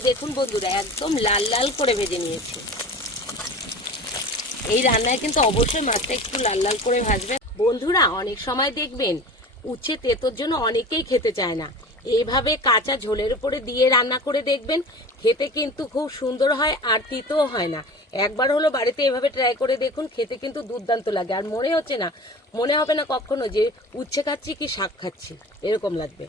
এই দেখুন বন্ধুরা, একদম লাল লাল করে ভেজে নিয়েছে। এই রান্নায় কিন্তু অবশ্যই মাছটা একটু লাল লাল করে ভাজবে বন্ধুরা। অনেক সময় দেখবেন উচ্ছে তেতোর জন্য অনেকেই খেতে চায় না, এইভাবে কাঁচা ঝোলের উপরে দিয়ে রান্না করে দেখবেন, খেতে কিন্তু খুব সুন্দর হয় আর তিতও হয় না। একবার হলো বাড়িতে এভাবে ট্রাই করে দেখুন, খেতে কিন্তু দুর্দান্ত লাগে। আর মনে হবে না কখনো যে উচ্ছে খাচ্ছি কি শাক খাচ্ছি, এরকম লাগবে।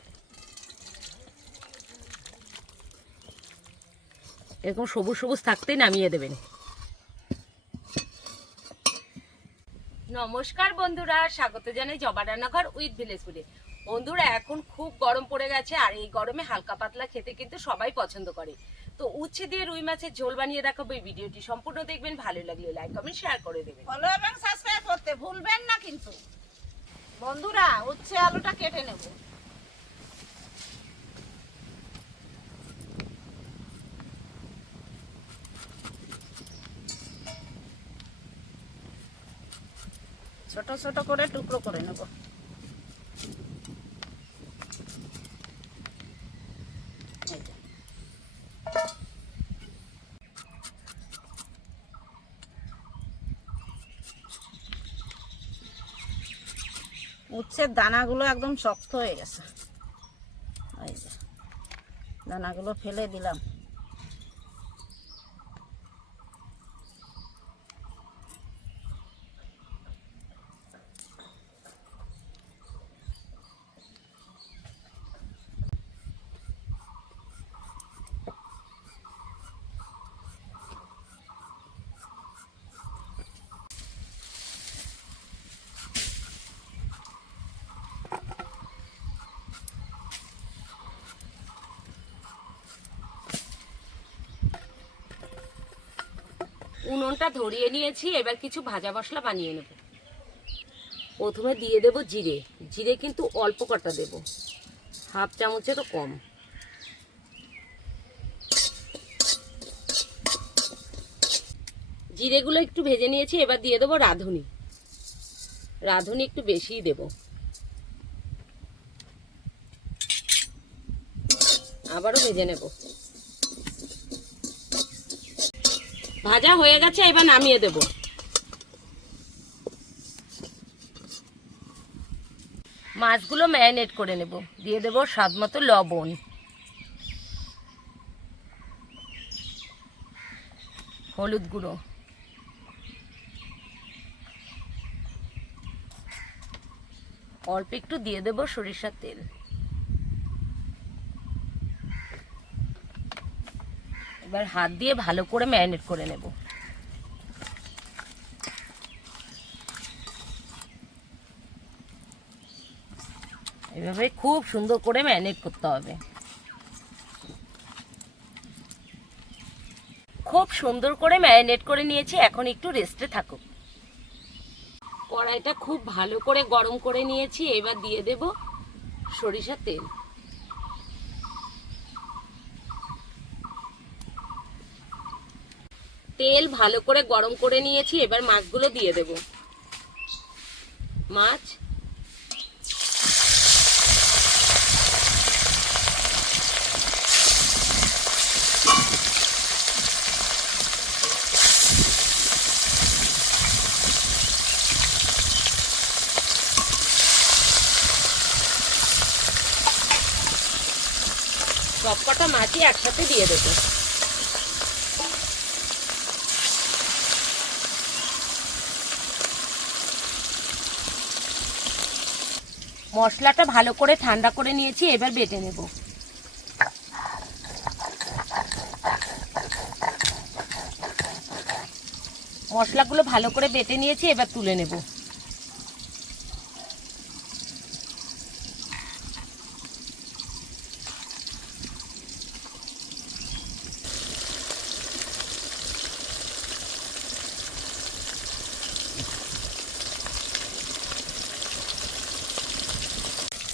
এরকম সবুজ সবুজ থাকতেই নামিয়ে দেবেন। নমস্কার বন্ধুরা, স্বাগত জানাই জবা রান্নাঘর উইথ ভিলেজ ফুডে। বন্ধুরা, এখন খুব গরম পড়ে গেছে আর এই গরমে হালকা পাতলা খেতে কিন্তু সবাই পছন্দ করে। তো উচ্ছে দিয়ে রুই মাছের ঝোল বানিয়ে দেখাবো। এই ভিডিওটি সম্পূর্ণ দেখবেন, ভালো লাগলে লাইক কমেন্ট শেয়ার করে দেবেন। ফলো এবং সাবস্ক্রাইব করতে ভুলবেন না কিন্তু। বন্ধুরা, উচ্ছে আলুটা কেটে নেব। ছোট ছোট করে টুকরো করে নেব। উচ্ছের দানাগুলো একদম শক্ত হয়ে গেছে, এই যে দানাগুলো ফেলে দিলাম। উনুনটা ধরিয়ে নিয়েছি, এবার কিছু ভাজা মশলা বানিয়ে নেব। প্রথমে দিয়ে দেব জিরে। জিরে কিন্তু অল্প কটা দেব, হাফ চামচেরও কম। জিরেগুলো একটু ভেজে নিয়েছি, এবার দিয়ে দেবো রাঁধুনি। রাঁধুনি একটু বেশিই দেব। আবারও ভেজে নেব। ভাজা হয়ে গেছে, এবার নামিয়ে দেব। মাছগুলো ম্যারিনেট করে নেব। দিয়ে দেব স্বাদ মতো লবণ, হলুদ গুঁড়ো, অল্প একটু দিয়ে দেব সরিষার তেল। এবার হাত দিয়ে ভালো করে ম্যারিনেট করে নেব। এভাবে খুব সুন্দর করে ম্যারিনেট করতে হবে। খুব সুন্দর করে ম্যারিনেট করে নিয়েছি, এখন একটু রেস্টে থাকুক। কড়াইটা খুব ভালো করে গরম করে নিয়েছি, এবার দিয়ে দেব সরিষার তেল। তেল ভালো করে গরম করে নিয়েছি, এবার মাছগুলো দিয়ে দেব। মাছ সবকটা মাছই একসাথে দিয়ে দেব। মশলাটা ভালো করে ঠান্ডা করে নিয়েছি, এবার বেটে নেব। মশলাগুলো ভালো করে বেটে নিয়েছি, এবার তুলে নেব।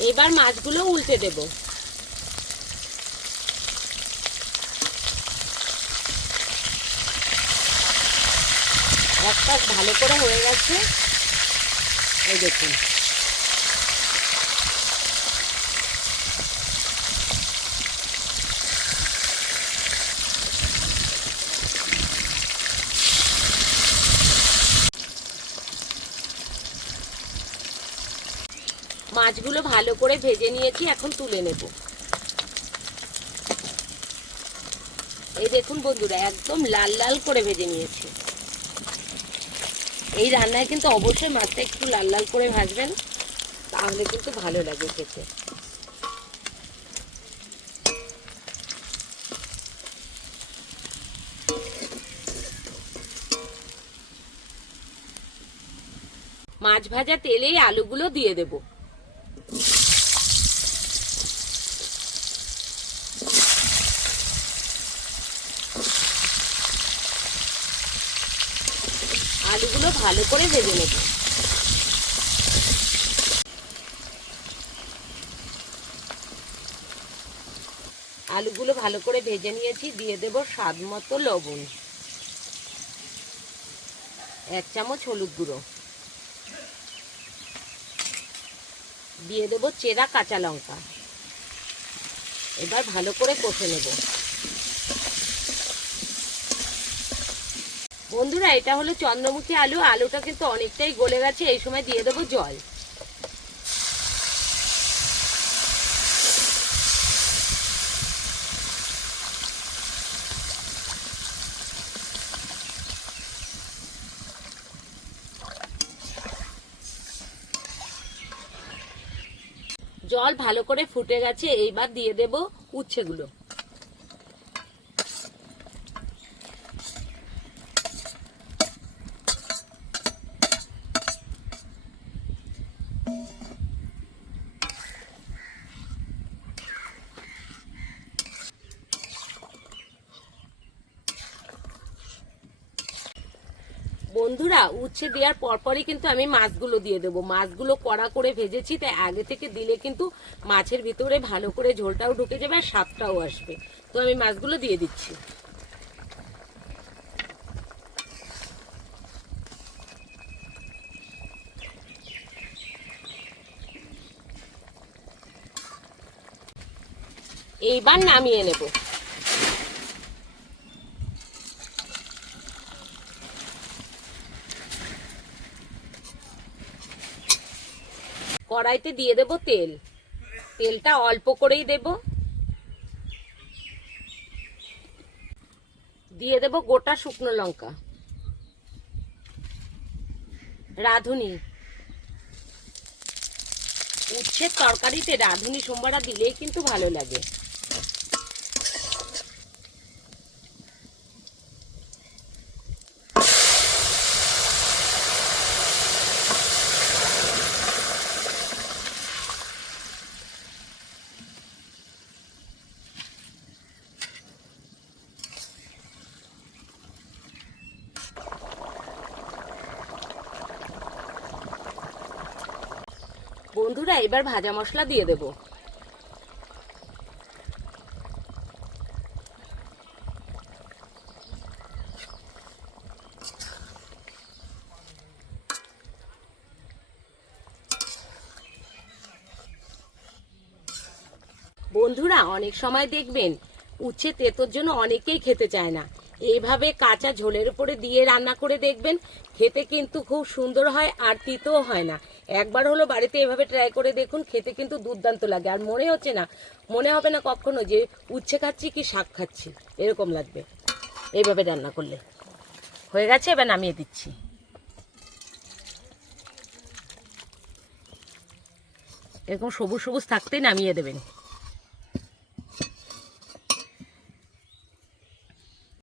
এবার মাছগুলো উল্টে দেব। এক পাশ ভালো করে হয়ে গেছে, এই দেখুন। মাছগুলো ভালো করে ভেজে নিয়েছি, এখন তুলে নেব। এই দেখুন বন্ধুরা, একদম লাল লাল করে ভেজে নিয়েছি। এই রান্নায় কিন্তু অবশ্যই মাছটা একটু লাল লাল করে ভাজবেন, তাহলে কিন্তু ভালো লাগে খেতে। মাছ ভাজা তেলেই আলুগুলো দিয়ে দেব। আলুগুলো ভালো করে ভেজে নেব। আলুগুলো ভালো করে ভেজে নিয়েছি, দিয়ে দেব স্বাদ মতো লবণ, 1 চামচ হলুদ গুঁড়ো, দিয়ে দেব চেরা কাঁচা লঙ্কা। এবার ভালো করে কষে নেব। বন্ধুরা, এটা হলো চন্দ্রমুখী আলু। আলুটা কিন্তু অনেকটাই গলে গেছে। এই সময় দিয়ে দেব জল। জল ভালো করে ফুটে গেছে, এইবার দিয়ে দেব উচ্ছেগুলো। বন্ধুরা, উচ্ছে দেওয়ার পরপরই কিন্তু আমি মাছগুলো দিয়ে দেবো। মাছগুলো কড়া করে ভেজেছি, তাই আগে থেকে দিলে কিন্তু মাছের ভিতরে ভালো করে ঝোলটাও ঢুকে যাবে আর স্বাদটাও আসবে। তো আমি মাছগুলো দিয়ে দিচ্ছি। এইবার নামিয়ে নেব। কড়াইতে দিয়ে দেব তেল। তেলটা অল্প করেই দেব। দিয়ে দেব গোটা শুকনো লঙ্কা, রাঁধুনি। উচ্ছের তরকারিতে রাঁধুনি সোমবারা দিলেই কিন্তু ভালো লাগে। বন্ধুরা, এবার ভাজা মশলা দিয়ে দেব। বন্ধুরা, অনেক সময় দেখবেন উচ্ছে তেতোর জন্য অনেকেই খেতে চায় না। এইভাবে কাঁচা ঝোলের উপরে দিয়ে রান্না করে দেখবেন, খেতে কিন্তু খুব সুন্দর হয় আর তিতও হয় না। একবার হলো বাড়িতে এভাবে ট্রাই করে দেখুন, খেতে কিন্তু দুর্দান্ত লাগে। আর মনে হবে না কখনো যে উচ্ছে খাচ্ছি কি শাক খাচ্ছি, এরকম লাগবে এইভাবে রান্না করলে। হয়ে গেছে, এবার নামিয়ে দিচ্ছি। এরকম সবুজ সবুজ থাকতেই নামিয়ে দেবেন।